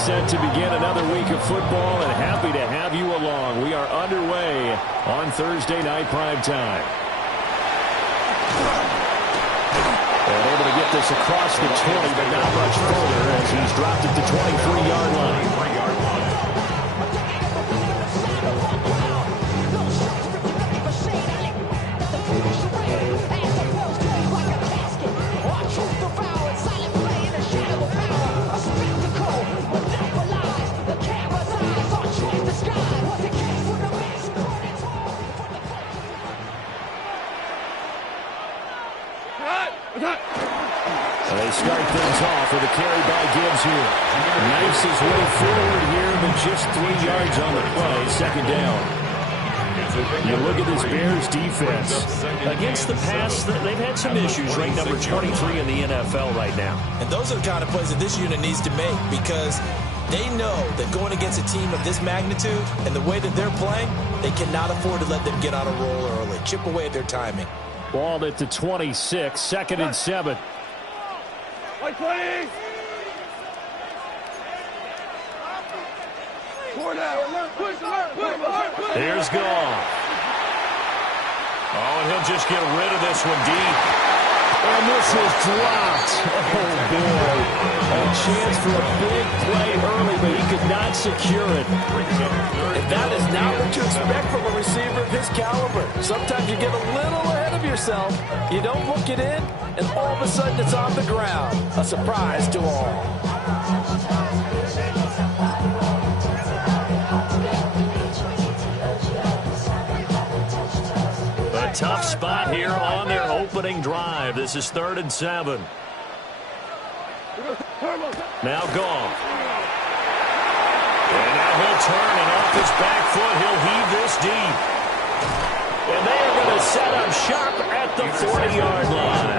set to begin another week of football, and happy to have you along. We are underway on Thursday night primetime. And able to get this across the 20, but not much further as he's dropped at the 23-yard line. They start things off with a carry by Gibbs here. Knifes his way forward here, but just 3 yards on the play. Second down. You look at this Bears defense. Against the pass, they've had some issues. Ranked number 23 in the NFL right now. And those are the kind of plays that this unit needs to make, because they know that going against a team of this magnitude and the way that they're playing, they cannot afford to let them get on a roll early. Chip away at their timing. Ball at the 26, 2nd and 7. Here's Goff. Oh, and he'll just get rid of this one deep. And this is dropped. Oh, boy. A chance for a big play early, but he could not secure it. And that is not what you expect from a receiver of his caliber. Sometimes you get a little ahead of yourself. You don't look it in, and all of a sudden it's on the ground. A surprise to all. A tough spot here on their opening drive. This is 3rd and 7. Now Goff. And now he'll turn, and off his back foot, he'll heave this deep. And they are going to set up shop at the 40-yard line.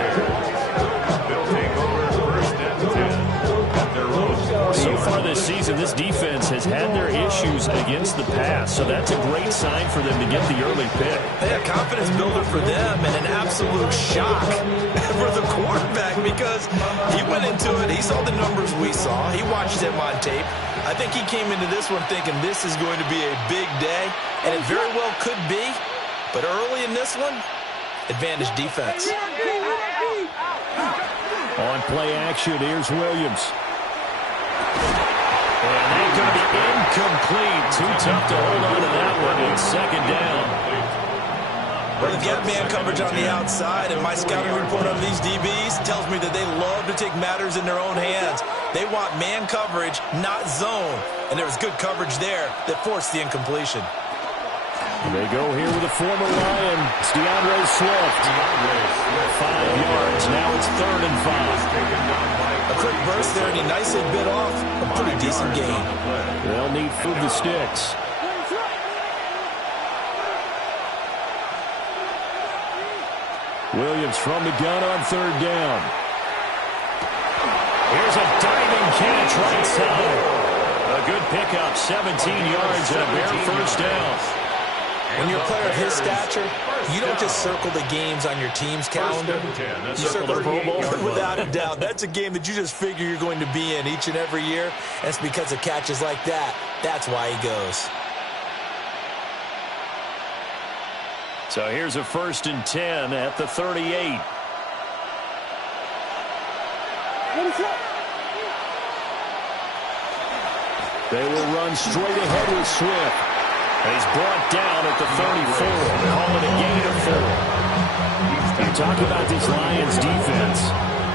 So far this season, this defense has had their issues against the pass, so that's a great sign for them to get the early pick. A confidence builder for them, and an absolute shock for the quarterback, because he went into it, he saw the numbers we saw, he watched them on tape. I think he came into this one thinking this is going to be a big day, and it very well could be, but early in this one, advantage defense. On play action, here's Williams. And they're going to be incomplete. Too tough to hold on to that one. It's 2nd down. Well, they've got man coverage on the outside, and my scouting report on these DBs tells me that they love to take matters in their own hands. They want man coverage, not zone. And there was good coverage there that forced the incompletion. They go here with a former Lion. It's DeAndre Swift. 5 yards. Now it's 3rd and 5. A quick burst there, and he nicely bit off a pretty decent gain. They'll need food the sticks. Williams from the gun on 3rd down. Here's a diving catch right side. A good pickup, 17 yards and a bare 1st down. When you're a player of his stature, you don't just circle the games on your team's calendar. You circle the Pro Bowl without a doubt. That's a game that you just figure you're going to be in each and every year. And it's because of catches like that. That's why he goes. So here's a 1st and 10 at the 38. They will run straight ahead with Swift. And he's brought down at the 34. Call it a gain of 4. You talk about this Lions defense.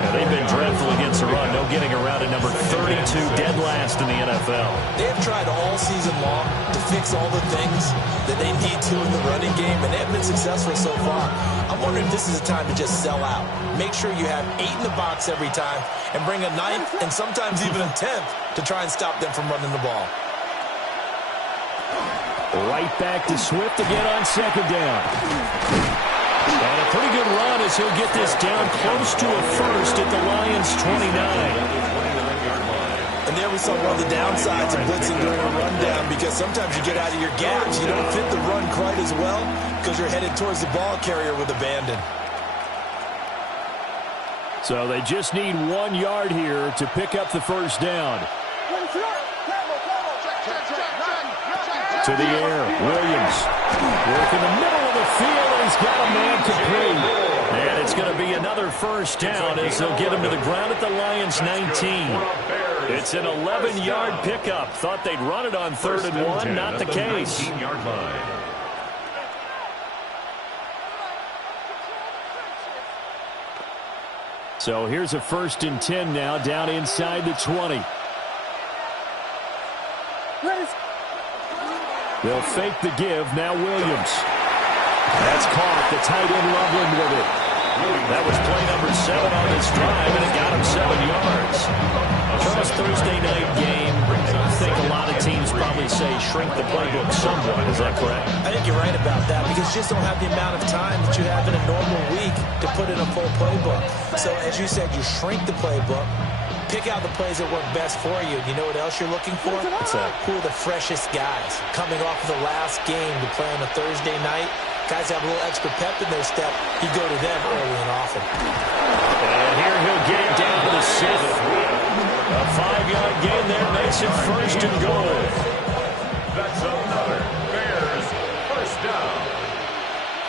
Now, they've been dreadful against the run. No getting around at number 32, dead last in the NFL. They have tried all season long to fix all the things that they need to in the running game, and they have been successful so far. I'm wondering if this is a time to just sell out. Make sure you have 8 in the box every time and bring a 9th and sometimes even a 10th to try and stop them from running the ball. Right back to Swift again on 2nd down. And a pretty good run as he'll get this down close to a 1st at the Lions' 29. And there we saw one of the downsides of blitzing during a rundown, because sometimes you get out of your gaps. You don't fit the run quite as well because you're headed towards the ball carrier with abandon. So they just need 1 yard here to pick up the 1st down. To the air, Williams. Working the middle of the field, and he's got a man complete. And it's going to be another first down as they'll get him to the ground at the Lions' 19. It's an 11-yard pickup. Thought they'd run it on 3rd and 1. Not the case. So here's a 1st and 10 now, down inside the 20. They'll fake the give. Now Williams. That's caught. The tight end Loveland with it. That was play number 7 on this drive, and it got him 7 yards. Charles, Thursday night game, I think a lot of teams probably say shrink the playbook somewhat. Is that correct? I think you're right about that because you just don't have the amount of time that you have in a normal week to put in a full playbook. So, as you said, you shrink the playbook, pick out the plays that work best for you. You know what else you're looking for? What's that? Who are the freshest guys coming off of the last game to play on a Thursday night? Guys have a little extra pep in their step. You go to them early and often. And here he'll get it down to the 7. A 5-yard gain there makes it 1st and goal. That's another Bears first down.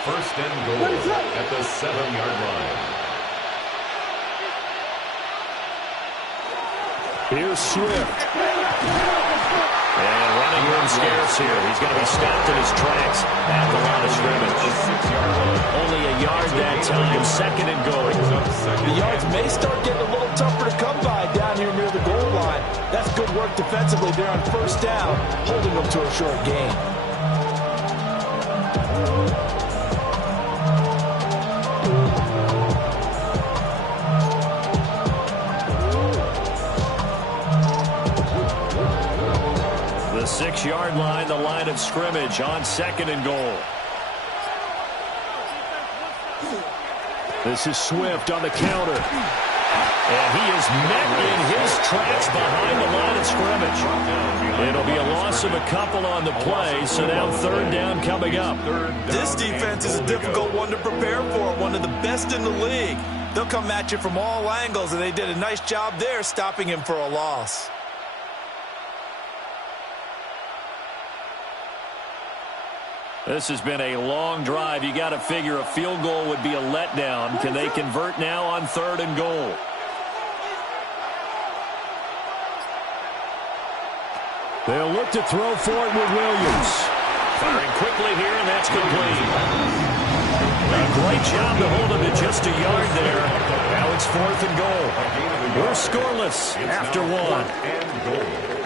1st and goal at the 7-yard line. Here's Swift. And running room scarce here. He's going to be stopped in his tracks at the line of scrimmage. Only a yard that time, 2nd and goal. The yards may start getting a little tougher to come by down here near the goal line. That's good work defensively there on 1st down, holding them to a short gain. The 6-yard line, the line of scrimmage on 2nd and goal. This is Swift on the counter. And he is met in his tracks behind the line of scrimmage. It'll be a loss of a couple on the play, so now 3rd down coming up. This defense is a difficult one to prepare for, one of the best in the league. They'll come at you from all angles, and they did a nice job there stopping him for a loss. This has been a long drive. You got to figure a field goal would be a letdown. Can they convert now on 3rd and goal? They'll look to throw for it with Williams. Firing quickly here, and that's complete. A great job to hold him to just a yard there. Now it's 4th and goal. We're scoreless after 1.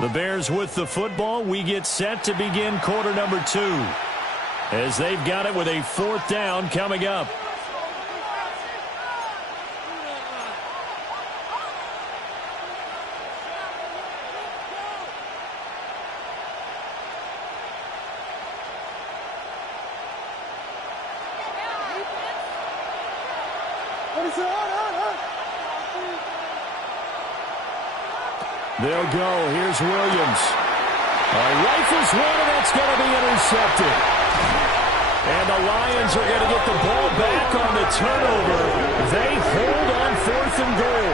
The Bears with the football. We get set to begin quarter number 2 as they've got it with a 4th down coming up. They'll go. Here's Williams. Rifles one, and that's going to be intercepted. And the Lions are going to get the ball back on the turnover. They hold on 4th and goal.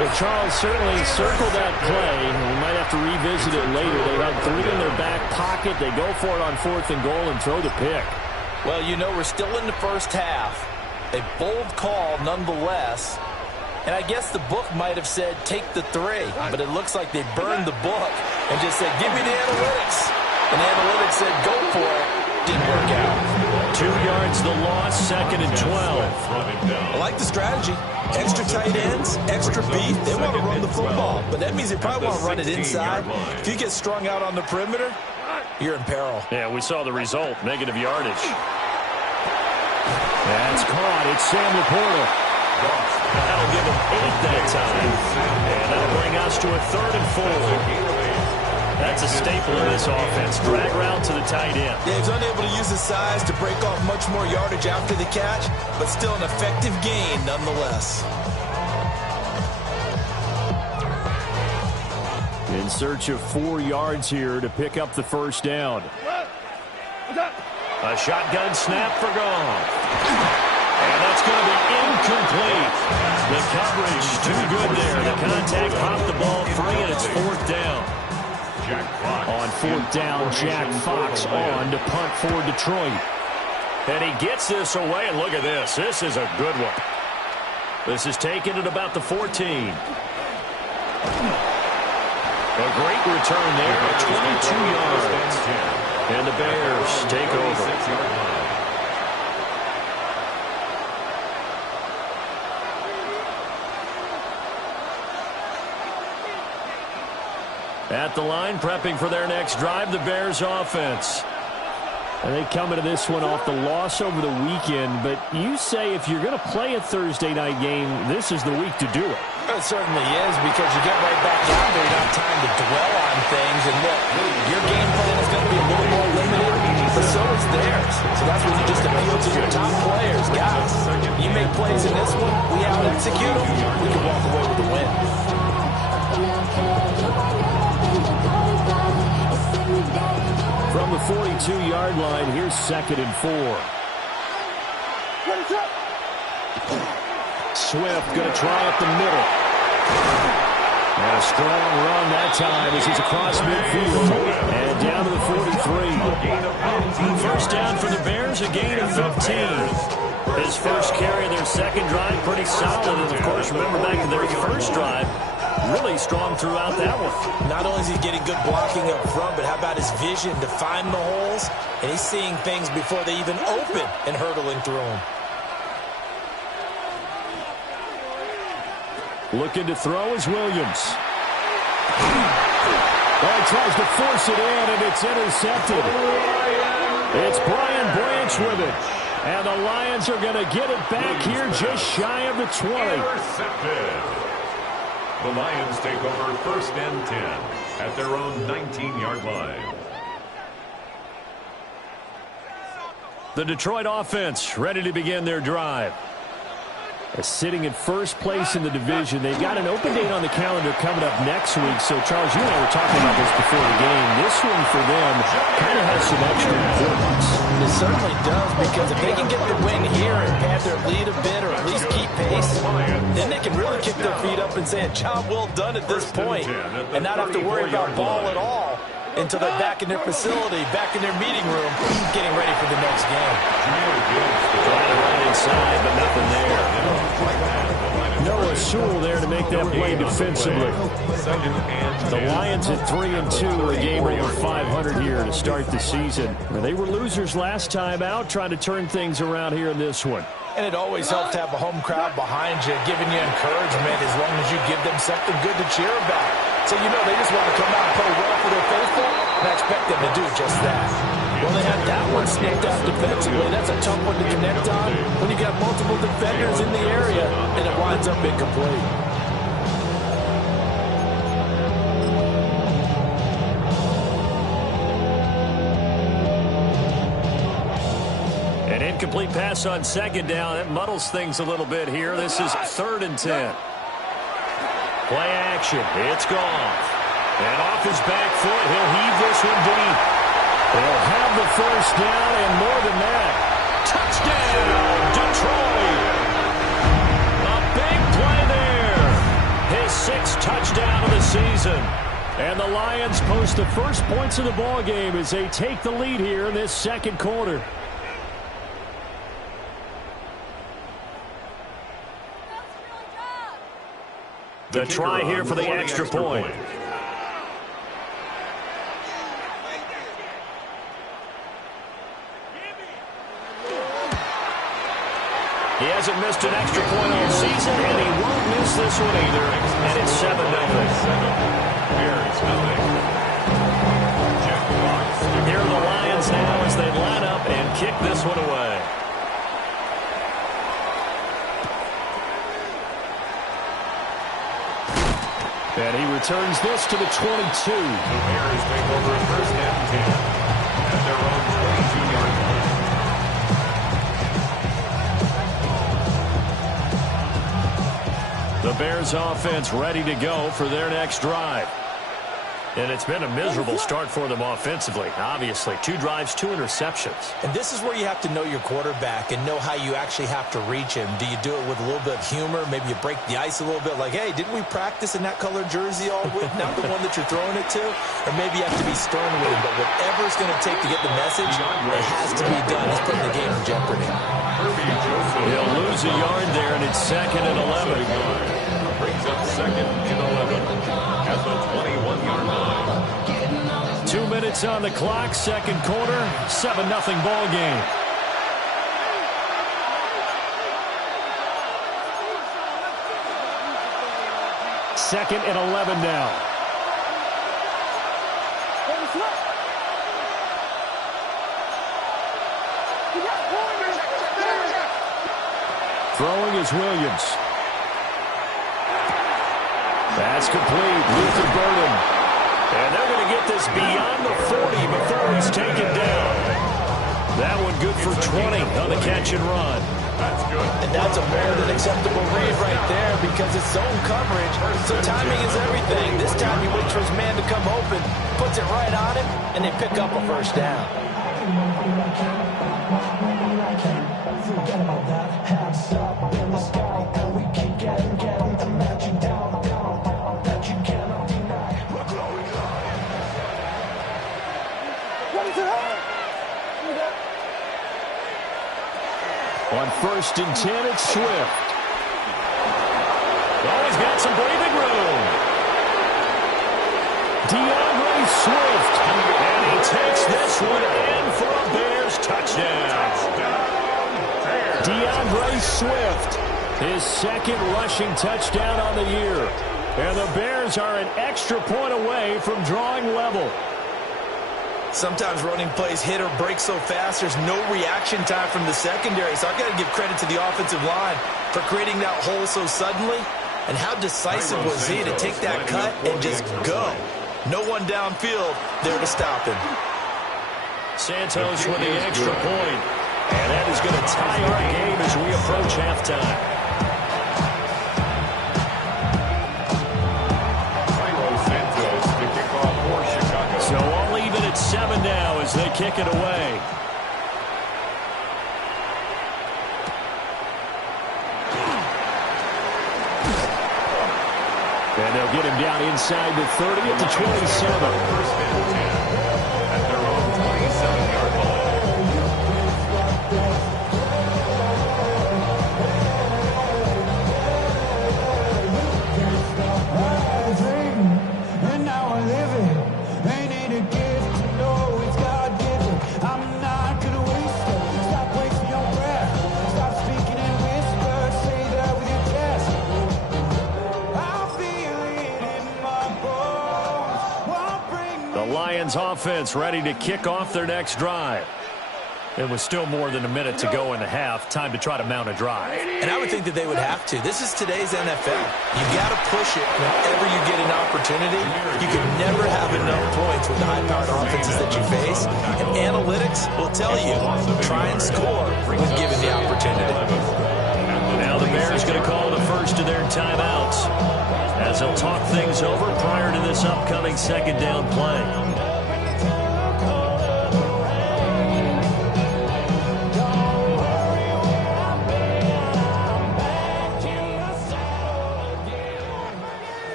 Well, Charles certainly circled that play. We might have to revisit it later. They had 3 in their back pocket. They go for it on 4th and goal and throw the pick. Well, you know, we're still in the first half. A bold call nonetheless. And I guess the book might have said, take the 3. But it looks like they burned the book and just said, give me the analytics. And the analytics said, go for it. Didn't work out. 2 yards the loss, 2nd and 12. I like the strategy. Extra tight ends, extra beef. They want to run the football. But that means they probably want to run it inside. If you get strung out on the perimeter, you're in peril. Yeah, we saw the result. Negative yardage. That's caught. It's Sam Laporta. That'll give him 8 that time. And that'll bring us to a 3rd and 4. That's a staple in this offense. Drag route to the tight end. Yeah, he's unable to use his size to break off much more yardage after the catch, but still an effective gain nonetheless. In search of 4 yards here to pick up the 1st down. A shotgun snap for Goff. And that's going to be incomplete. The coverage too good there. The contact popped the ball free, and it's fourth down. On fourth down, Jack Fox on to punt for Detroit. And he gets this away, and look at this. This is a good one. This is taken at about the 14. A great return there, 22 yards. And the Bears take over. At the line, prepping for their next drive, the Bears offense. And they come into this one off the loss over the weekend. But you say if you're going to play a Thursday night game, this is the week to do it. It certainly is, because you get right back out there. You don't have time to dwell on things. And look, your game plan is going to be a little more limited, but so is theirs. So that's when you just appeal to your top players. Guys, you make plays in this one, we out-execute them, we can walk away with the win. From the 42-yard line, here's 2nd and 4. Swift going to try up the middle. And a strong run that time as he's across midfield. And down to the 43. First down for the Bears, a gain of 15. His first carry of their second drive, pretty solid. And, of course, remember back to their first drive, really strong throughout that one. Not only is he getting good blocking up front, but how about his vision to find the holes? And he's seeing things before they even open and hurdling through them. Looking to throw is Williams. Oh, he tries to force it in, and it's intercepted. It's Brian Branch with it. And the Lions are going to get it back here just shy of the 20. Intercepted. The Lions take over 1st and 10 at their own 19-yard line. The Detroit offense ready to begin their drive. Sitting in first place in the division. They've got an open date on the calendar coming up next week. So, Charles, you and I were talking about this before the game. This one for them kind of has some extra importance. It certainly does, because if they can get the win here and pad their lead a bit or at least keep pace, then they can really kick their feet up and say a job well done at this point and not have to worry about ball at all until they're back in their facility, back in their meeting room, getting ready for the next game. Trying to run inside, but nothing there. Noah Sewell there to make that play defensively. The Lions at 3-2, a game over 500 here to start the season. They were losers last time out, trying to turn things around here in this one. And it always helps to have a home crowd behind you, giving you encouragement as long as you give them something good to cheer about. So, you know, they just want to come out and play well for their faithful, and I expect them to do just that. Well, they had that one snipped out defensively. That's a tough one to connect on when you got multiple defenders in the area, and it winds up incomplete. An incomplete pass on 2nd down. That muddles things a little bit here. This is 3rd and 10. Play action. It's gone. And off his back foot, he'll heave this one deep. They'll have the first down and more than that. Touchdown, Detroit. A big play there. His 6th touchdown of the season. And the Lions post the first points of the ball game as they take the lead here in this 2nd quarter. The try here for the extra point. He hasn't missed an extra point all season, and he won't miss this one either. And it's 7-0. Here are the Lions now as they line up and kick this one away. And he returns this to the 22. The Bears take over 1st and 10 at their own 22-yard line. The Bears offense ready to go for their next drive. And it's been a miserable start for them offensively. Obviously, 2 drives, 2 interceptions. And this is where you have to know your quarterback and know how you actually have to reach him. Do you do it with a little bit of humor? Maybe you break the ice a little bit like, hey, didn't we practice in that colored jersey all week? Not the one that you're throwing it to? Or maybe you have to be stern with him. But whatever it's going to take to get the message, it has to be done. He's putting the game in jeopardy. He'll lose a yard there, and it's 2nd and 11. Brings up 2nd and 11 at the 21-yard line. 2 minutes on the clock, second quarter, 7-0 ball game. Second and 11 now. Throwing is Williams. That's complete. Luther Burden. And they're going to get this beyond the 40 before he's taken down. That one good for 20 on the catch and run. That's good. And that's a more than acceptable read right there because it's zone coverage. So timing is everything. This time he waits for his man to come open, puts it right on him, and they pick up a first down. On 1st and 10, it's Swift. Oh, he's got some breathing room. DeAndre Swift. And he takes this one in for a Bears touchdown. DeAndre Swift, his 2nd rushing touchdown on the year. And the Bears are an extra point away from drawing level. Sometimes running plays hit or break so fast, there's no reaction time from the secondary. So I've got to give credit to the offensive line for creating that hole so suddenly. And how decisive was he to take that cut and just go? No one downfield there to stop him. Santos with the extra point. And that is going to tie our game as we approach halftime. So all even at 7 now as they kick it away. And they'll get him down inside the 30 at the 27. First and 10 at their own 27-yard line. Lions offense ready to kick off their next drive. It was still more than a minute to go in the half. Time to try to mount a drive. And I would think that they would have to. This is today's NFL. You got to push it whenever you get an opportunity. You can never have enough points with the high-powered offenses that you face. And analytics will tell you, try and score when given the opportunity. Now the Bears going to call the first of their timeouts as they'll talk things over prior to this upcoming second down play.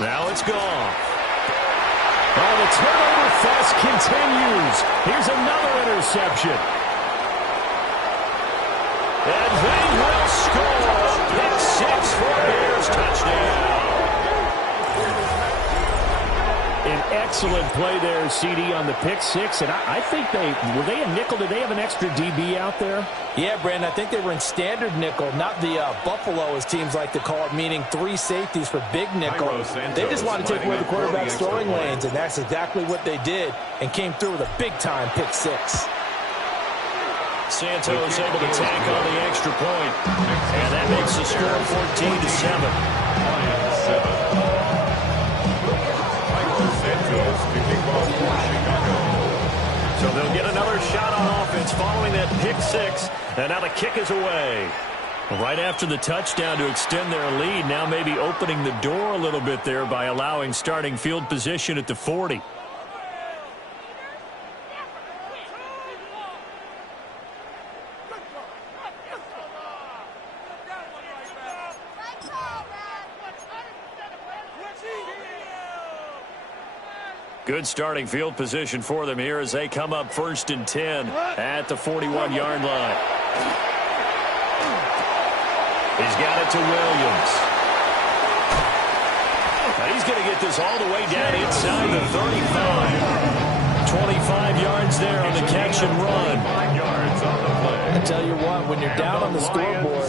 Now it's gone. Oh, the turnover fest continues. Here's another interception. And they will score. Pick 6 for Bears touchdown. An excellent play there, CD, on the pick 6. And I think were they a nickel? Did they have an extra DB out there? Yeah, Brandon, I think they were in standard nickel, not the Buffalo, as teams like to call it, meaning 3 safeties for big nickel. They just want to take away the quarterback's throwing lanes, and that's exactly what they did and came through with a big-time pick 6. Santos able to tack on the extra point. And that makes the score 14-7. So they'll get another shot on offense following that pick 6. And now the kick is away. Right after the touchdown to extend their lead, now maybe opening the door a little bit there by allowing starting field position at the 40. Good starting field position for them here as they come up 1st and 10 at the 41-yard line. He's got it to Williams. Now he's going to get this all the way down inside the 35. 25 yards there on the catch and run. I tell you what, when you're down on the scoreboard,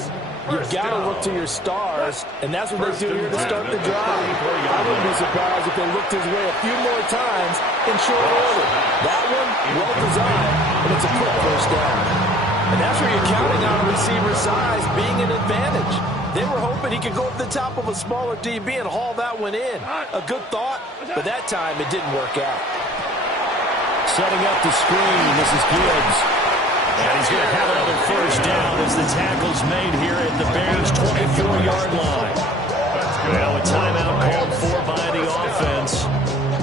you've got to look to your stars, and that's what they do here to start the drive. I wouldn't be surprised if they looked his way a few more times in short order. That one, well designed, and it's a quick first down. And that's where you're counting on a receiver's size being an advantage. They were hoping he could go up the top of a smaller DB and haul that one in. A good thought, but that time it didn't work out. Setting up the screen, this is Gibbs. And he's going to have another first down as the tackle's made here at the Bears' 24-yard line. Well, a timeout called for by the offense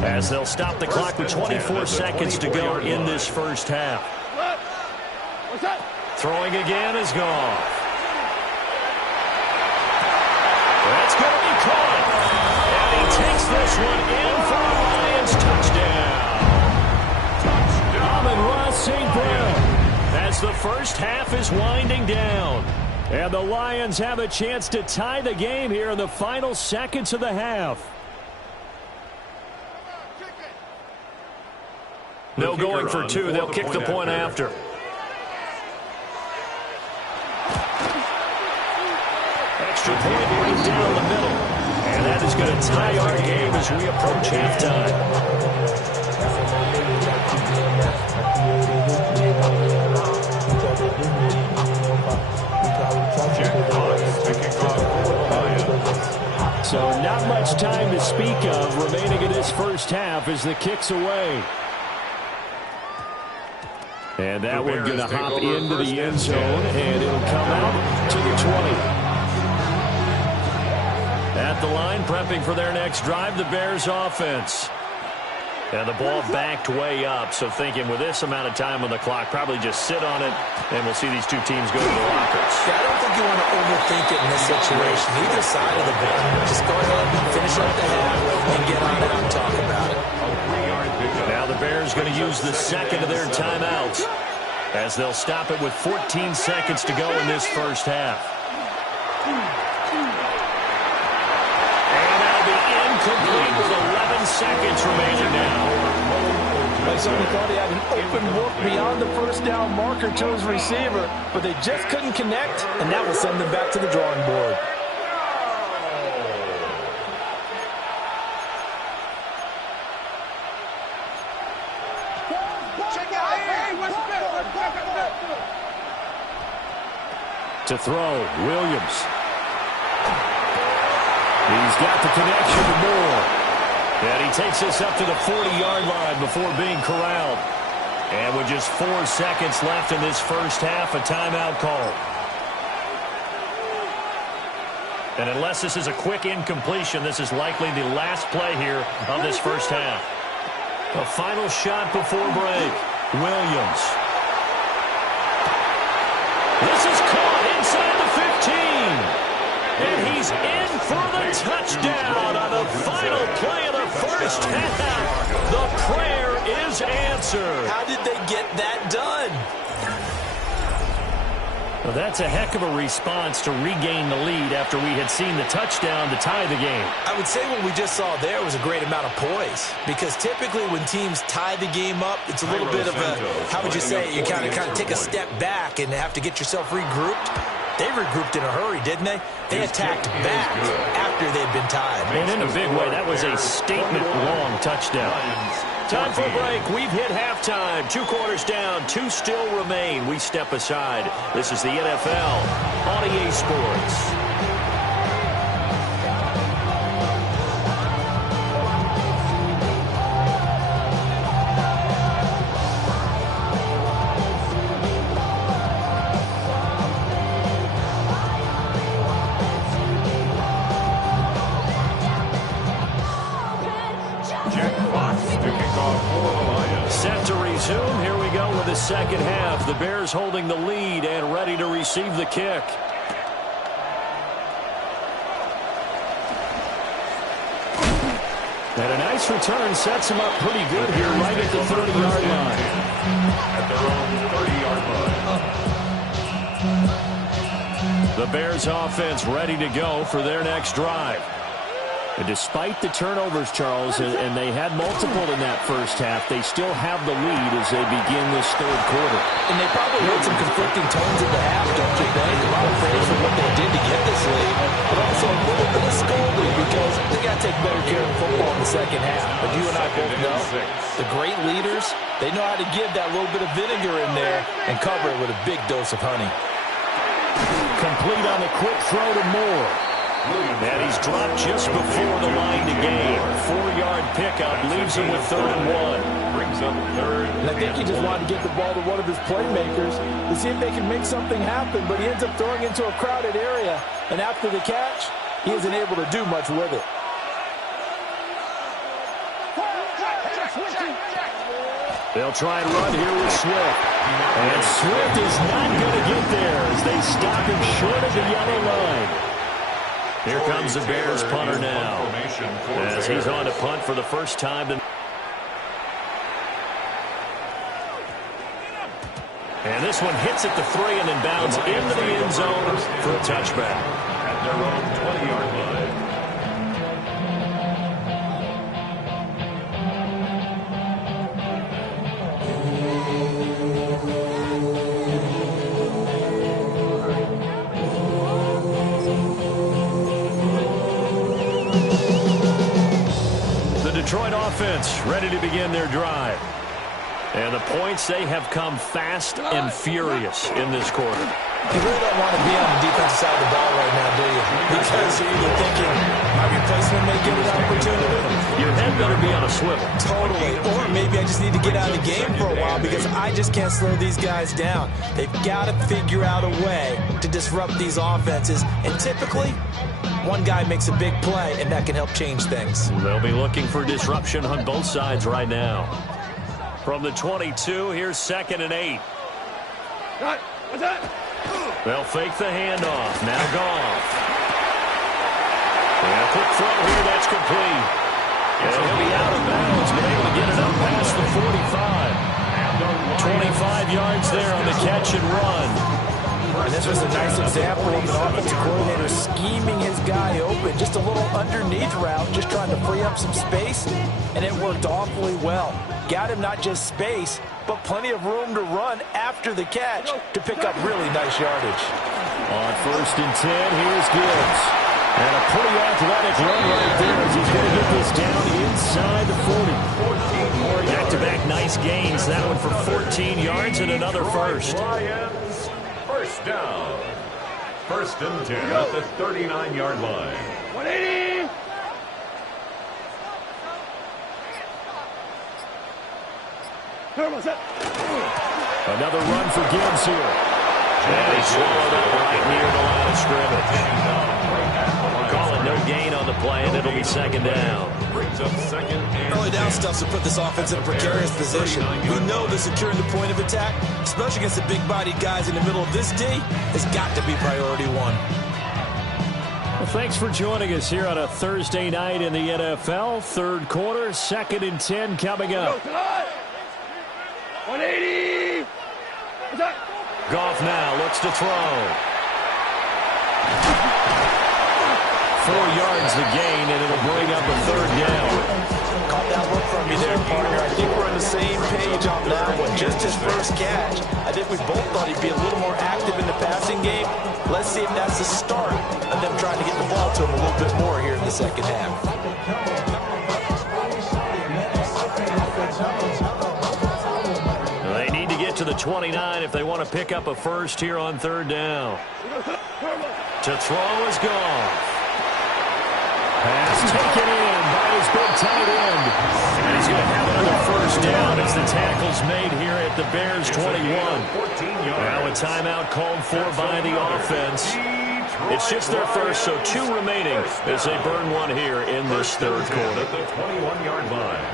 as they'll stop the clock with 24 seconds to go in this first half. Throwing again is gone. That's going to be caught. And he takes this one in for a Lions touchdown. Amon-Ra St. Brown. As the first half is winding down. And the Lions have a chance to tie the game here in the final seconds of the half. No going for two. They'll kick the point after. Extra point right down the middle. And that is going to tie our game as we approach halftime. So not much time to speak of remaining in this first half as the kick's away. And that one going to hop into the end zone, and it'll come out to the 20. At the line, prepping for their next drive, the Bears offense. And the ball backed way up, so thinking with this amount of time on the clock, probably just sit on it, and we'll see these two teams go to the lockers. Yeah, I don't think you want to overthink it in this situation. Either side of the ball. Just go ahead and finish up the half and get on out and talk about it. Now the Bears going to use the second of their timeouts as they'll stop it with 14 seconds to go in this first half. And that'll be incomplete with 11 seconds remaining now. Like someone thought he had an open look beyond the first down marker to his receiver, but they just couldn't connect, and that will send them back to the drawing board. To throw, Williams. He's got the connection to Moore. And he takes this up to the 40-yard line before being corralled. And with just 4 seconds left in this first half, a timeout call. And unless this is a quick incompletion, this is likely the last play here of this first half. A final shot before break. Williams. This is caught inside the 15. And he's in for the touchdown on the final play of the first half. The prayer is answered. How did they get that done? Well, that's a heck of a response to regain the lead after we had seen the touchdown to tie the game. I would say what we just saw there was a great amount of poise, because typically when teams tie the game up, it's a little bit of a, how would you say, you kind of take a step back and have to get yourself regrouped. They regrouped in a hurry, didn't they? They attacked back after they'd been tied. And in a big way, that was a statement-long touchdown. Time for a break. We've hit halftime. 2 quarters down. 2 still remain. We step aside. This is the NFL on EA Sports. resume. Here we go with the second half. The Bears holding the lead and ready to receive the kick. And a nice return sets him up pretty good here right at the 30-yard line. At their own 30-yard line. The Bears offense ready to go for their next drive. And despite the turnovers, Charles, and they had multiple in that first half, they still have the lead as they begin this third quarter. And they probably heard some conflicting tones in the half, don't you think? A lot of praise for what they did to get this lead, but also a little bit of scolding because they got to take better care of football in the second half. But you and I both know the great leaders, they know how to give that little bit of vinegar in there and cover it with a big dose of honey. Complete on the quick throw to Moore. And he's dropped just before the line to gain. 4-yard pickup leaves him with 3rd and 1. Brings up 3rd. And I think he just wanted to get the ball to one of his playmakers to see if they can make something happen, but he ends up throwing into a crowded area. And after the catch, he isn't able to do much with it. They'll try and run here with Swift. And Swift is not going to get there as they stop him short of the yellow line. Here comes the Bears punter now as he's on to punt for the first time. And this one hits at the 3 and then bounds into the end zone for a touchback. At their own 20-yard line. Detroit offense ready to begin their drive. And the points, they have come fast and furious in this quarter. You really don't want to be on the defensive side of the ball right now, do you? Because you're either thinking, my replacement may get an opportunity. Your head better be on a swivel. Totally. Or maybe I just need to get out of the game for a while because I just can't slow these guys down. They've got to figure out a way to disrupt these offenses. And typically, one guy makes a big play, and that can help change things. They'll be looking for disruption on both sides right now. From the 22, here's 2nd and 8. What's that? They'll fake the handoff. Now Goff. And a quick throw here, that's complete. And he'll be out of bounds, but able to get it up past the 45. 25 yards there on the catch and run. And this was a nice example of an offensive coordinator scheming his guy open. Just a little underneath route, just trying to free up some space, and it worked awfully well. Got him not just space, but plenty of room to run after the catch to pick up really nice yardage. On 1st and 10, here's Gibbs. And a pretty athletic run right there as he's going to get this down inside the 40. Back-to-back nice gains. That one for 14 yards and another first. Lions, first down. 1st and 10 at the 39-yard line. 180! Another run for Gibbs here. And he swallowed up right near the line of scrimmage. Call it no gain on the play, and it'll be 2nd down. Brings up 2nd and Early down stuff's to put this offense in a precarious position. We know that securing the point of attack, especially against the big-bodied guys in the middle of this D, has got to be priority 1. Well, thanks for joining us here on a Thursday night in the NFL. 3rd quarter, 2nd and 10 coming up. 180! Goff now looks to throw. 4 yards the gain, and it'll bring up a 3rd down. Caught that look from me there, partner. I think we're on the same page on that one. Just his first catch. I think we both thought he'd be a little more active in the passing game. Let's see if that's the start of them trying to get the ball to him a little bit more here in the second half. They need to get to the 29 if they want to pick up a first here on 3rd down. To throw is Goff. Pass taken in by his big tight end. And he's going to have another first down as the tackle's made here at the Bears 21. Now a timeout called for by the offense. It's just their first, so 2 remaining as they burn one here in this 3rd quarter. At the 21-yard line.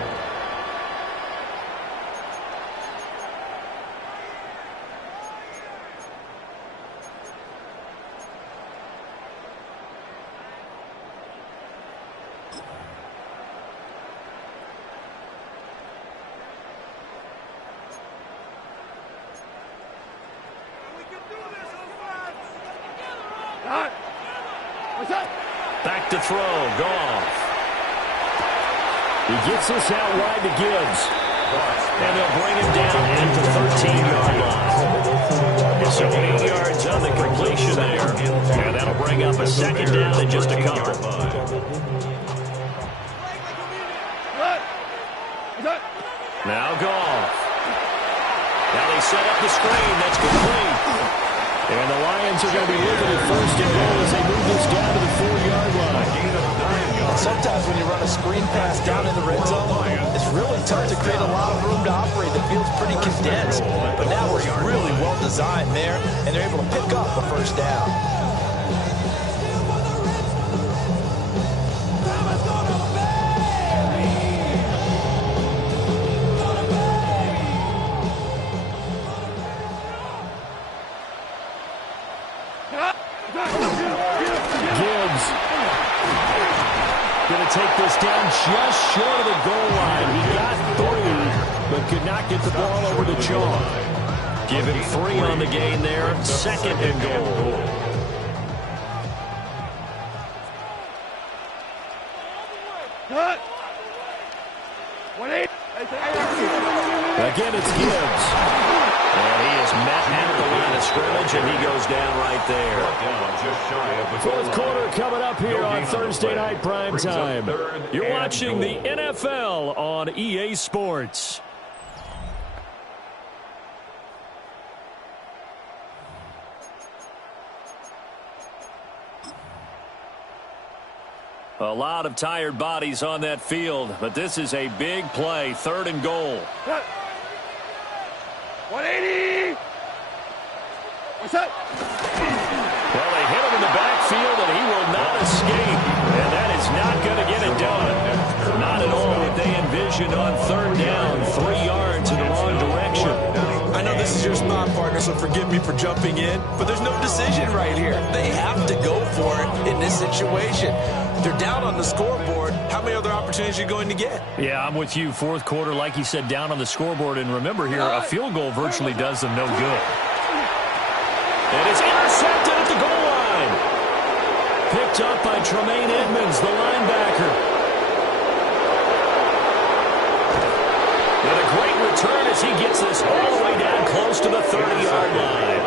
back to throw. Goff. He gets this out wide to Gibbs. And they'll bring him down at the 13-yard line. So 8 yards on the completion there. And that'll bring up a second down in just a couple. Now Goff. Now they set up the screen. That's complete. And the Lions are going to be looking at first and goal as they move this down to the 4-yard line. Sometimes when you run a screen pass down in the red zone, it's really tough to create a lot of room to operate. The field's pretty condensed. But now it's really well designed there, and they're able to pick up a first down. Take this down just short of the goal line. He got 3, but could not get the ball over the chalk. Give him 3 on the gain there. Second and goal. Again, it's Gibbs. And he is met at the line of scrimmage, and he goes down right there. Fourth quarter coming up here on Thursday Night Primetime. You're watching the NFL on EA Sports. A lot of tired bodies on that field, but this is a big play. 3rd and goal. 180. What's up? Well, they hit him in the backfield, and he will not escape. And that is not going to get it done. Not at all what they envisioned on 3rd down. 3 yards in the wrong direction. I know this is your spot, partner, so forgive me for jumping in, but there's no decision right here. They have to go for it in this situation. They're down on the scoreboard. How many other opportunities are you going to get? Yeah, I'm with you. Fourth quarter, like you said, down on the scoreboard. And remember here, a field goal virtually does them no good. And it's intercepted at the goal line. Picked up by Tremaine Edmonds, the linebacker. And a great return as he gets this all the way down close to the 30-yard line.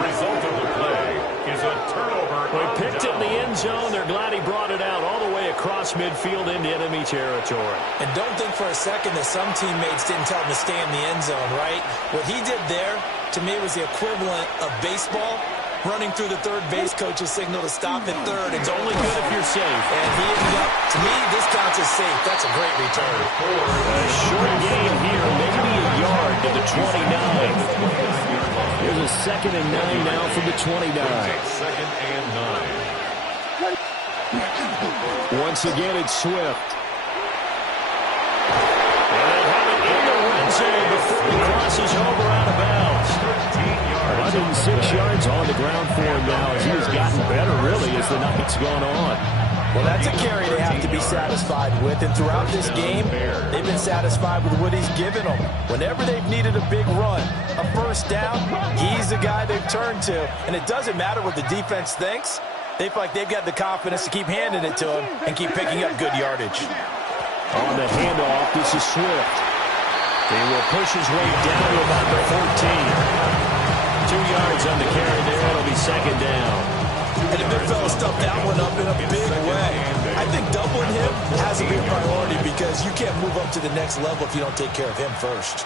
Result of the play is a turnover. They picked it in the end zone. They're glad he brought it out all the way across midfield into enemy territory. And don't think for a second that some teammates didn't tell him to stay in the end zone, right? What he did there, to me, was the equivalent of baseball running through the third base coach's signal to stop at third. It's only good if you're safe. And he ended up, to me, this counts as safe. That's a great return. A short gain here, maybe a yard to the 29. Here's a 2nd and 9 now from the 29. 2nd and 9. Once again, it's Swift. And they have it in the red zone before he crosses over out of bounds. 106 yards on the ground for him now as he has gotten better, really, as the night's gone on. Well, that's a carry they have to be satisfied with. And throughout this game, they've been satisfied with what he's given them. Whenever they've needed a big run, a first down, he's the guy they've turned to. And it doesn't matter what the defense thinks. They feel like they've got the confidence to keep handing it to him and keep picking up good yardage. On the handoff, this is Swift. He will push his way down to about the 14. 2 yards on the carry there. It'll be 2nd down. And the big fella stuffed that one up in a big way. I think doubling him has a big priority because you can't move up to the next level if you don't take care of him first.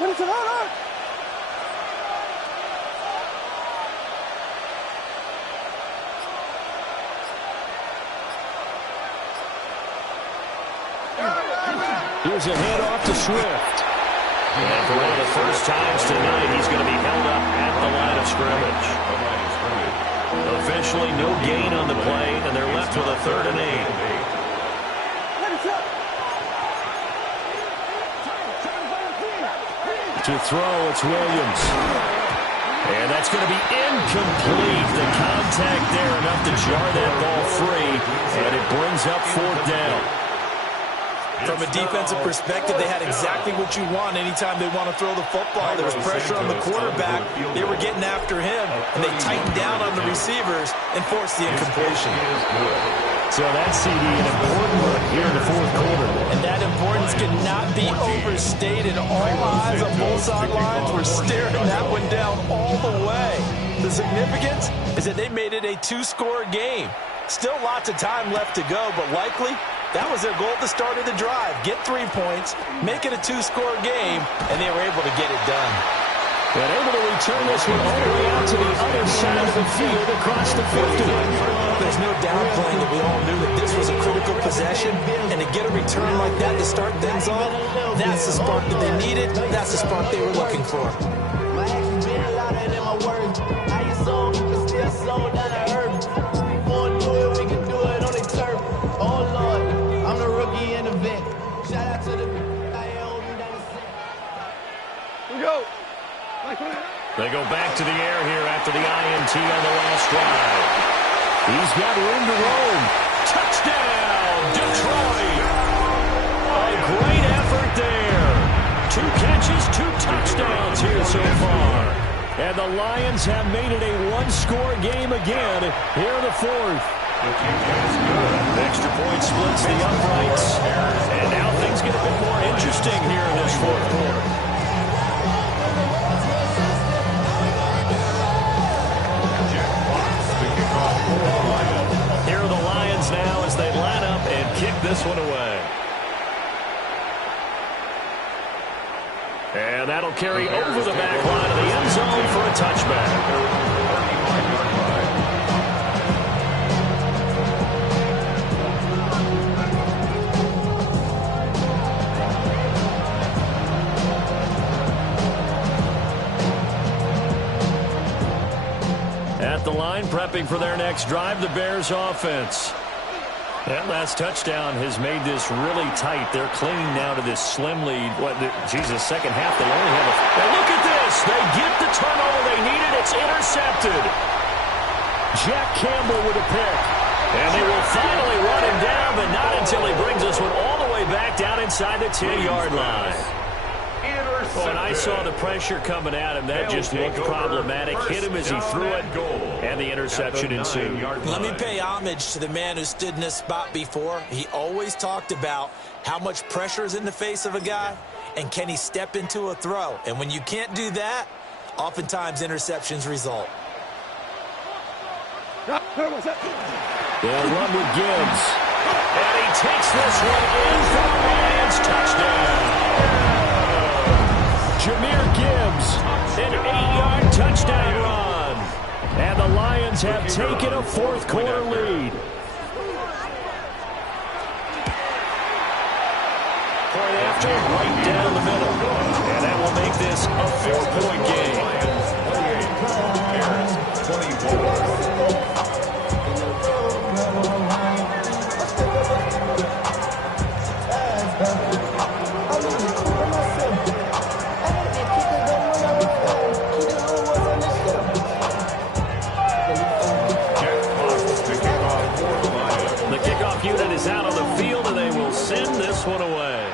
What is it on? Here's a handoff to Swift. And for one of the first times tonight, he's going to be held up at the line of scrimmage. Officially no gain on the play, and they're left with a 3rd and 8. To throw, it's Williams. And that's going to be incomplete. The contact there enough to jar that ball free, and it brings up 4th down. From a defensive perspective, they had exactly what you want anytime they want to throw the football. There was pressure on the quarterback. They were getting after him, and they tightened down on the receivers and forced the incompletion. So that CD, an important one here in the fourth quarter. And that importance cannot be overstated. All eyes on both sidelines were staring that one down all the way. The significance is that they made it a two-score game. Still lots of time left to go, but likely that was their goal at the start of the drive. Get 3 points, make it a two-score game, and they were able to get it done. And able to return this one all the way out to the other side of the field across the 50. There's no downplaying that we all knew that this was a critical possession, and to get a return like that to start things off, that's the spark that they needed. That's the spark they were looking for. My actions been louder than my words. How you sold, you can still slow down the earth. We won't do it, we can do it on the turf. Oh Lord, I'm the rookie in the vet. Shout out to the I hold me down the set. We go. They go back to the air here after the INT on the last drive. He's got room to roam. Touchdown, Detroit! A great effort there. 2 catches, 2 touchdowns here so far. And the Lions have made it a one-score game again here in the fourth. Extra point splits the uprights. And now things get a bit more interesting here in this fourth quarter. Here are the Lions now as they line up and kick this one away. And that'll carry over the back line of the end zone for a touchback. At the line, prepping for their next drive, the Bears offense. That last touchdown has made this really tight. They're clinging now to this slim lead. Second half, they only have a... Now look at this. They get the turnover they needed. It's intercepted. Jack Campbell with a pick. And they will finally run him down, but not until he brings this one all the way back down inside the 10-yard line. Oh, and I saw the pressure coming at him. That just looked problematic. Hit him as he threw it, and the interception ensued. Let me pay homage to the man who stood in this spot before. He always talked about how much pressure is in the face of a guy, and can he step into a throw. And when you can't do that, oftentimes interceptions result. They'll run with Gibbs. And he takes this one in for the Lions. Touchdown. Jahmyr Gibbs, an 8-yard touchdown run. And the Lions have taken a fourth quarter lead. Point after, right down the middle. And that will make this a 4-point game. Bears 24. Unit is out on the field, and they will send this one away.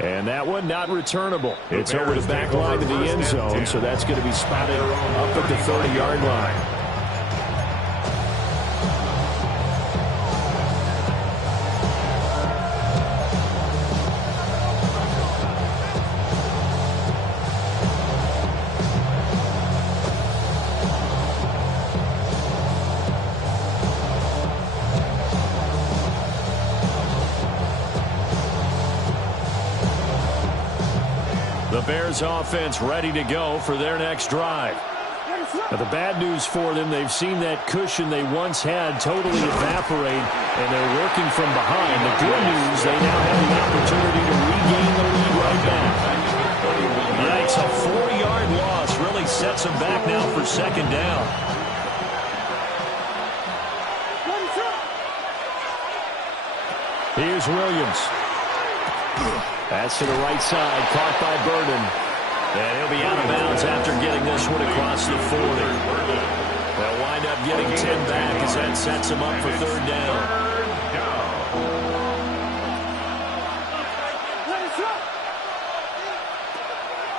And that one not returnable. It's over the back line to the end zone, so that's going to be spotted up at the 30-yard line. The Bears offense ready to go for their next drive. Now, the bad news for them, they've seen that cushion they once had totally evaporate, and they're working from behind. The good news, they now have the opportunity to regain the lead right back. Yikes, a 4-yard loss really sets them back now for second down. Here's Williams. Pass to the right side, caught by Burden. And he'll be out of bounds after getting this one across the 40. They'll wind up getting 10 back as that sets him up for third down.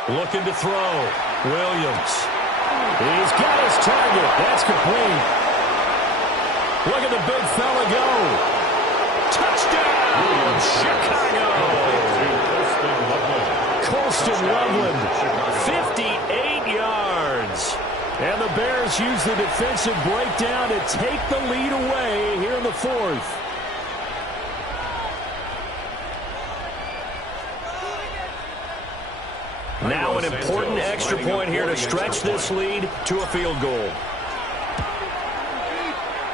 Looking to throw. Williams. He's got his target. That's complete. Look at the big fella go. Touchdown, Chicago. Colston Loveland, 58 yards. And the Bears use the defensive breakdown to take the lead away here in the fourth. Now an important extra point here to stretch this lead to a field goal.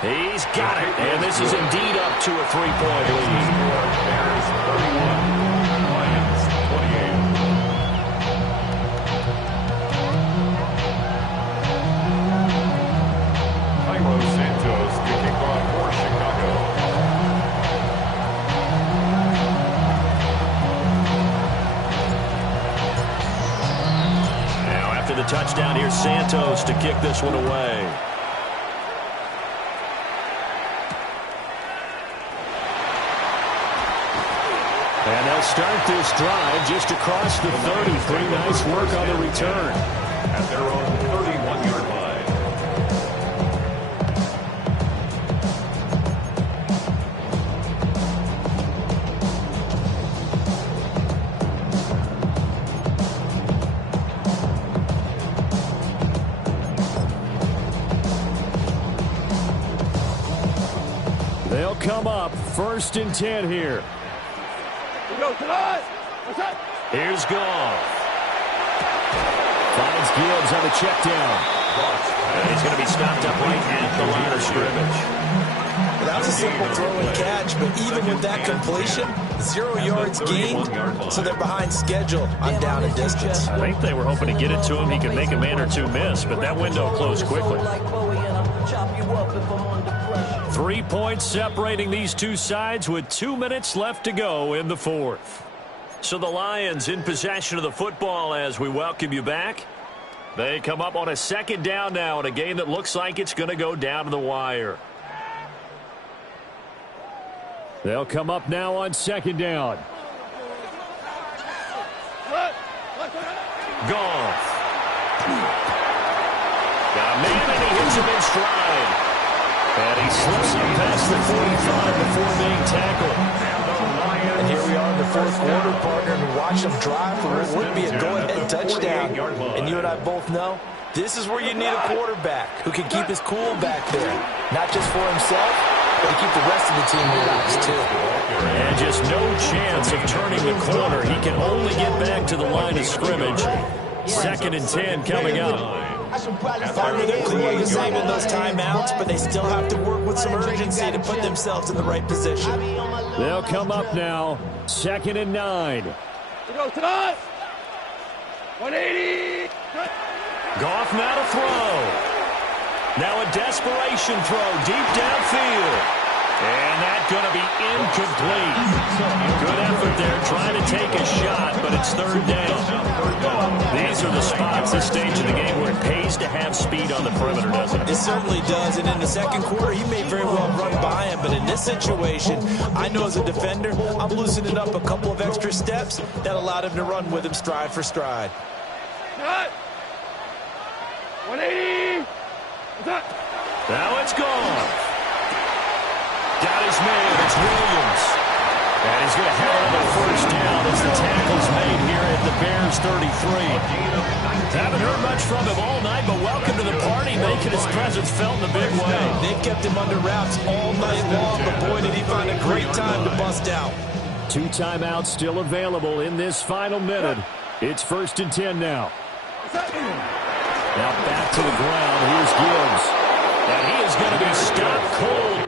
He's got it, and this is indeed up to a 3-point lead. Bears 31, Lions 28. Cairo Santos to kick off for Chicago. After the touchdown, here's Santos to kick this one away. And they'll start this drive just across the 33. Nice work on the return. At their own 31-yard line. They'll come up 1st and 10 here. Here's Goff. Finds Gibbs on the check down. And he's going to be stopped up right at the line of scrimmage. Well, that was a simple throw and catch, but even with that completion, 0 yards gained, so they're behind schedule on down and distance. I think they were hoping to get it to him. He could make a man or two miss, but that window closed quickly. 3 points separating these two sides with 2 minutes left to go in the fourth. So the Lions in possession of the football as we welcome you back. They come up on a 2nd down now in a game that looks like it's going to go down to the wire. They'll come up now on 2nd down. Goff. Got a man and he hits him in stride. And he slips up past the 45 before being tackled. And here we are in the fourth quarter, partner, and watch them drive for what would be a go-ahead touchdown. And you and I both know this is where you need a quarterback who can keep his cool back there. Not just for himself, but to keep the rest of the team relaxed, too. And just no chance of turning the corner. He can only get back to the line of scrimmage. 2nd and 10 coming up. Partner, they're clearly saving those timeouts, but they still have to work with some urgency to put themselves in the right position. They'll come up now, 2nd and 9. Go to us. 180. Goff now to throw. Now a desperation throw deep downfield. And that's going to be incomplete. Good effort there trying to take a shot, but it's 3rd down. These are the spots, this stage of the game, where it pays to have speed on the perimeter, doesn't it? It certainly does, and in the 2nd quarter, he may very well run by him, but in this situation, I know as a defender, I'm loosening up a couple of extra steps that allowed him to run with him stride for stride. 180. Now it's gone. Got his man, it's Williams. And he's going to have another 1st down as the tackle's made here at the Bears 33. Haven't heard much from him all night, but welcome to the party, making his presence felt in a big way. They've kept him under wraps all night long, but boy, did he find a great time to bust out. 2 timeouts still available in this final minute. It's 1st and 10 now. Now back to the ground. Here's Gibbs. And he is going to be stopped cold.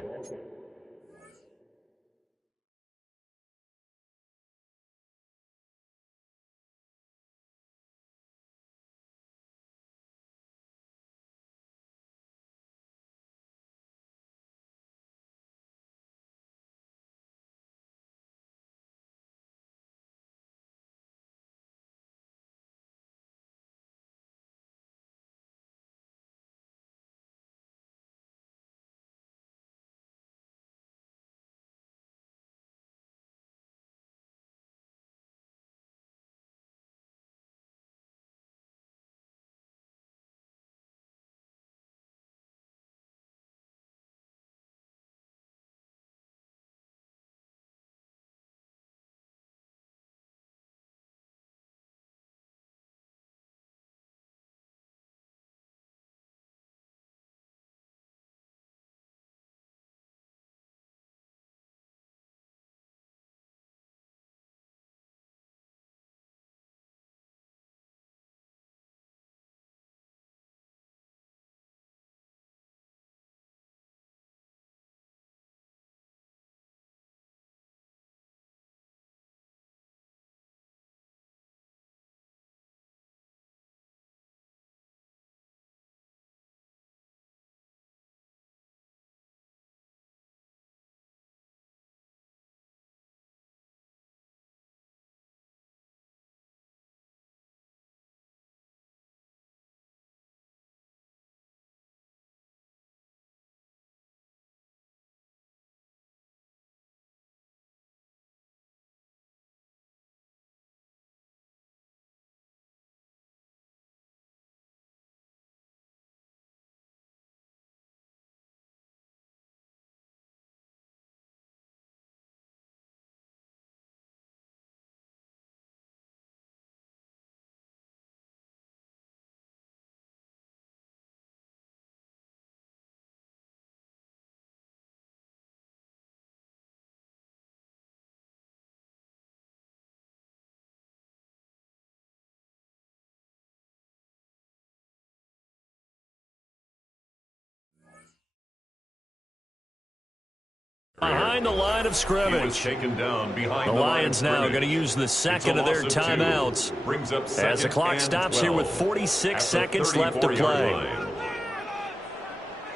Behind the line of He was scrimmage. taken down behind The the line Lions of now scrimmage. going to use the It's a second of their loss 2. timeouts Brings up as the second clock and stops here with 12 46 at the seconds left to 34-yard play. line.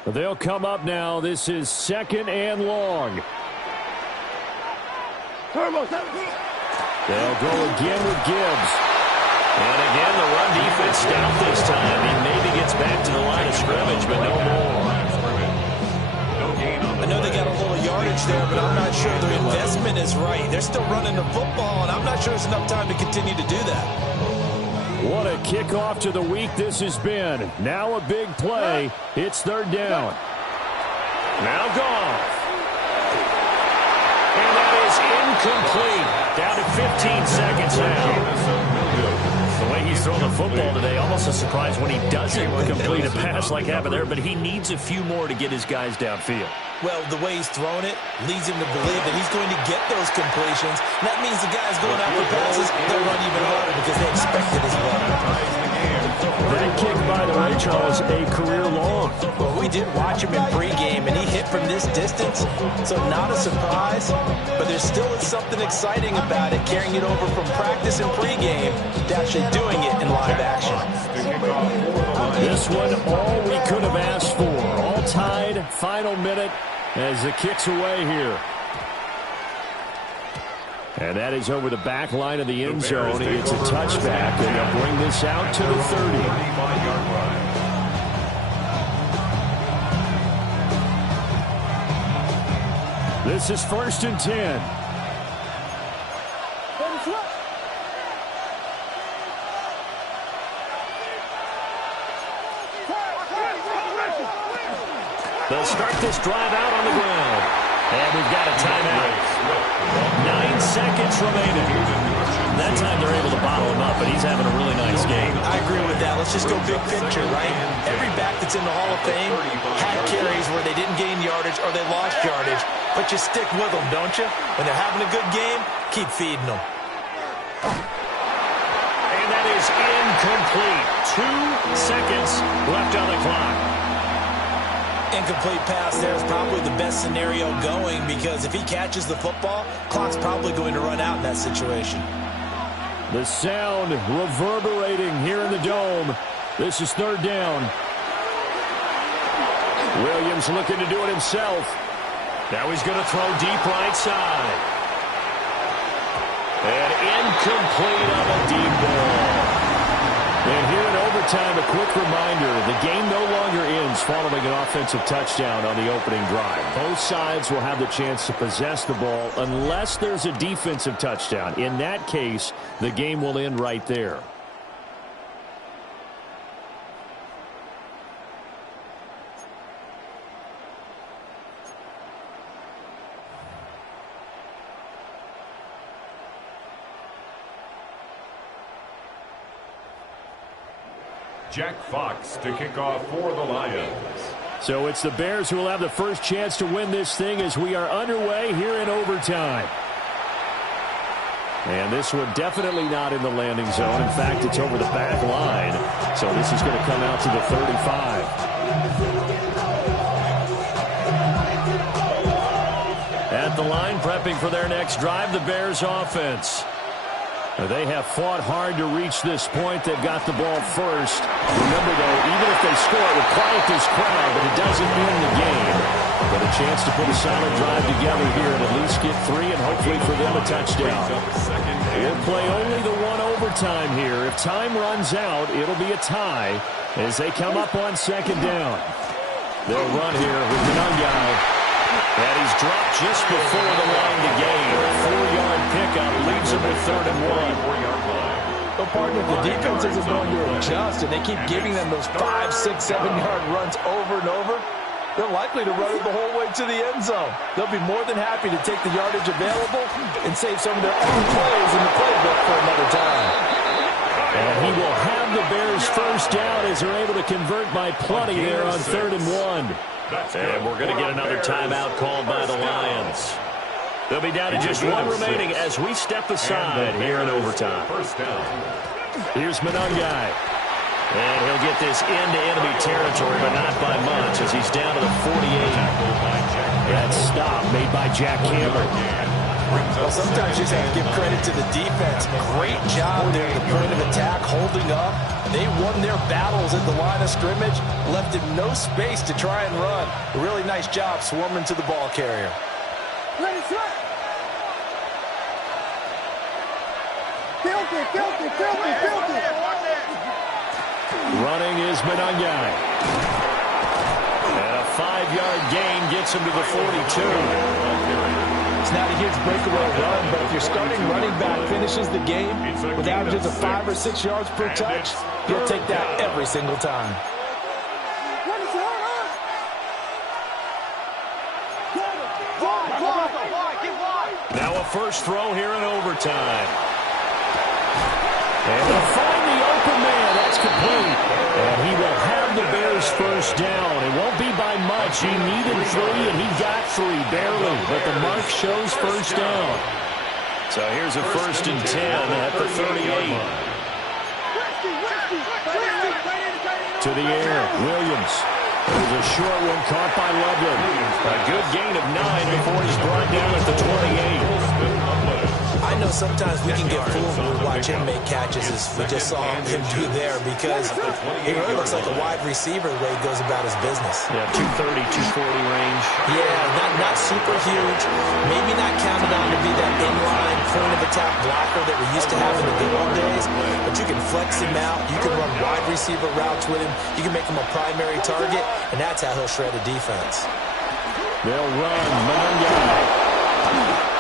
They'll come up now. This is 2nd and long. Turbo. They'll go again with Gibbs. And again, the run defense stout this time. He maybe gets back to the line of scrimmage, but no more. I know they got a little yardage there, but I'm not sure their investment is right. They're still running the football, and I'm not sure it's enough time to continue to do that. What a kickoff to the week this has been. Now a big play. It's 3rd down. Now Goff. And that is incomplete. Down to 15 seconds now. The way he's throwing the football today, almost a surprise when he doesn't complete a pass like happened there, but he needs a few more to get his guys downfield. Well, the way he's thrown it leads him to believe that he's going to get those completions. And that means the guys going out for passes, they'll run even harder because they expect it as well. That kick, by the way, Charles, a career long. Well, we did watch him in pregame, and he hit from this distance, so not a surprise. But there still is something exciting about it, carrying it over from practice and pregame to actually doing it in live action. This one, all we could have asked for. All tied, final minute as the kick's away here. And that is over the back line of the end zone. It's a touchback, and they'll bring this out to the 30. 35-yard line. This is 1st and 10. They'll start this drive out on the ground. And we've got a timeout. 9 seconds remaining. That time they're able to bottle him up, but he's having a really nice game. I agree with that. Let's just go big picture, right? Every back that's in the Hall of Fame had carries where they didn't gain yardage or they lost yardage, but you stick with them, don't you? When they're having a good game, keep feeding them. And that is incomplete. 2 seconds left on the clock. Incomplete pass there is probably the best scenario going because if he catches the football, clock's probably going to run out in that situation. The sound reverberating here in the dome. This is 3rd down. Williams looking to do it himself. Now he's going to throw deep right side. And incomplete on a deep ball. And here in overtime, a quick reminder, the game no longer ends following an offensive touchdown on the opening drive. Both sides will have the chance to possess the ball unless there's a defensive touchdown. In that case, the game will end right there. Jack Fox to kick off for the Lions. So it's the Bears who will have the first chance to win this thing as we are underway here in overtime. And this one definitely not in the landing zone. In fact, it's over the back line. So this is going to come out to the 35. At the line, prepping for their next drive, the Bears offense. They have fought hard to reach this point. They've got the ball first. Remember, though, even if they score, it will quiet this crowd, but it doesn't win the game. But a chance to put a solid drive together here and at least get 3 and hopefully for them a touchdown. We'll play only the one overtime here. If time runs out, it'll be a tie as they come up on 2nd down. They'll run here with Monangai. And he's dropped just before the line to gain. 4-yard pickup leaves him with 3rd and 1. Well, partner, the defense isn't going to adjust, and they keep giving them those 5, 6, 7-yard runs over and over. They're likely to run it the whole way to the end zone. They'll be more than happy to take the yardage available and save some of their own plays in the playbook for another time. And he will have the Bears first down as they're able to convert by plenty there on 3rd and 1. And we're going to get another timeout called by the Lions. They'll be down to just 1 remaining as we step aside here in overtime. Here's Monangai. And he'll get this into enemy territory, but not by much as he's down to the 48. That's stop made by Jack Campbell. Well, sometimes you just have to give credit to the defense. Great job there at the point of attack, holding up. They won their battles at the line of scrimmage, left him no space to try and run. A really nice job swarming to the ball carrier. Running is Mananyai. And a 5-yard gain gets him to the 42. It's not a huge breakaway run, but if your starting running back finishes the game with averages of 5 or 6 yards per touch, you'll take that every single time. Now a first throw here in overtime. And they'll find the open man. That's complete. And he will have the Bears first down. It won't be by much. He needed 3, and he got 3, barely. But the mark shows first down. So here's a 1st and 10 at the 38. To the air, Williams. There's a short one caught by Loveland. A good gain of 9 before he's brought down at the 28. I know sometimes we can get fooled when we watch him make catches as we just saw him do there because he really looks like a wide receiver the way he goes about his business. Yeah, 230, 240 range. Yeah, not super huge. Maybe not counted on to be that inline point-of-attack blocker that we used to have in the good old days, but you can flex him out. You can run wide receiver routes with him. You can make him a primary target, and that's how he'll shred a defense. They'll run Mananyai.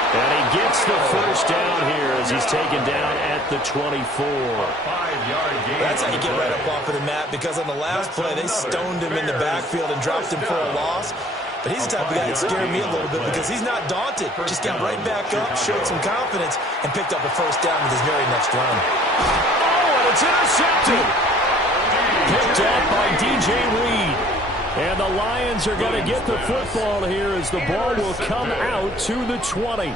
And he gets the first down here as he's taken down at the 24. 5-yard gain. That's how you get right up off of the mat, because on the last play, they stoned him in the backfield and dropped him for a loss. But he's the type of guy that scared me a little bit because he's not daunted. Just got right back up, showed some confidence, and picked up a first down with his very next run. Oh, and it's intercepted. Picked up by DJ Reed. And the Lions are going to get the football here as the ball will come out to the 20.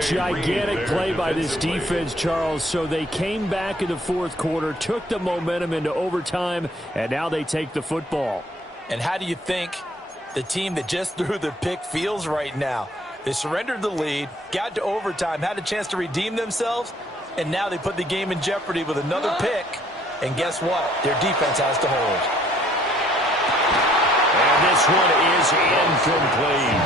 Gigantic play by this defense, Charles. So they came back in the fourth quarter, took the momentum into overtime, and now they take the football. And how do you think the team that just threw the pick feels right now? They surrendered the lead, got to overtime, had a chance to redeem themselves, and now they put the game in jeopardy with another pick. And guess what? Their defense has to hold. And this one is incomplete.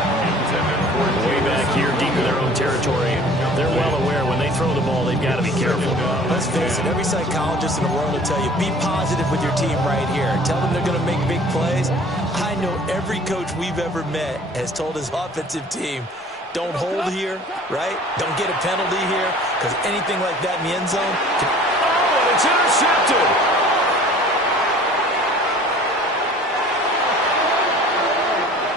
Way back here, deep in their own territory. They're well aware when they throw the ball, they've got to be careful. Let's face it, every psychologist in the world will tell you, be positive with your team right here. Tell them they're going to make big plays. I know every coach we've ever met has told his offensive team, don't hold here, right? Don't get a penalty here, because anything like that in the end zone can... Oh, and it's intercepted!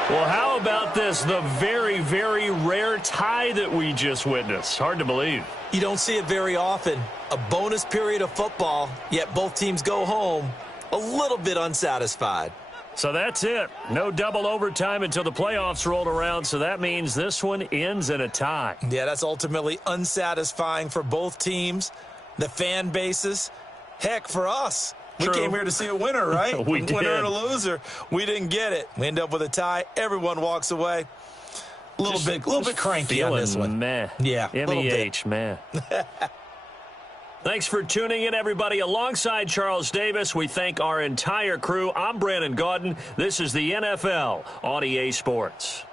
Well, how about this? The very, very rare tie that we just witnessed. Hard to believe. You don't see it very often. A bonus period of football, yet both teams go home a little bit unsatisfied. So that's it. No double overtime until the playoffs rolled around, so that means this one ends in a tie. Yeah, that's ultimately unsatisfying for both teams, the fan bases, heck, for us. True. We came here to see a winner, right? We did. Winner and a loser. We didn't get it. We end up with a tie. Everyone walks away. A little bit cranky on this one. Meh. Yeah, MEH, meh. Thanks for tuning in, everybody. Alongside Charles Davis, we thank our entire crew. I'm Brandon Gaudin. This is the NFL on EA Sports.